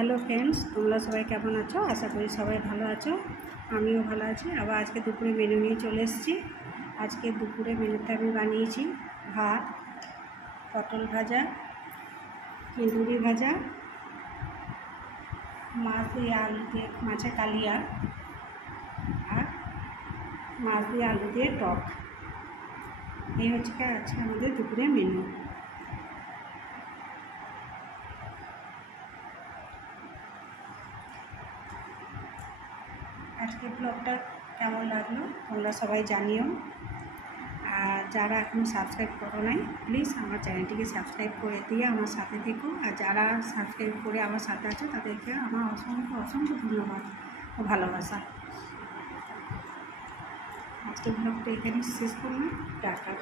Hello friends, তোমরা সবাই কেমন আছো? আশা করি সবাই ভালো আছো। আমিও ভালো আছি। আবার আজকে দুপুরে মেনু নিয়ে চলে এসেছি। আজকে দুপুরে মেনুতে আমি বানিয়েছি ভাত, পটল ভাজা, কুঁদরি ভাজা, মাছ দিয়ে আলু দিয়ে মাছের কালিয়া, আর মাছ দিয়ে আলু দিয়ে টক। এই হচ্ছে আজকে আমাদের দুপুরে মেনু। আজকের ব্লগটা কেমন লাগলো তোমরা সবাই জানিও। আর যারা এখনও সাবস্ক্রাইব করো নাই, প্লিজ আমার চ্যানেলটিকে সাবস্ক্রাইব করে দিয়ে আমার সাথে থেকো। আর যারা সাবস্ক্রাইব করে আমার সাথে আছো তাদেরকে আমার অসংখ্য অসংখ্য ধন্যবাদ ও ভালোবাসা। আজকের ব্লগটা এখানে শেষ করলাম। টাটা।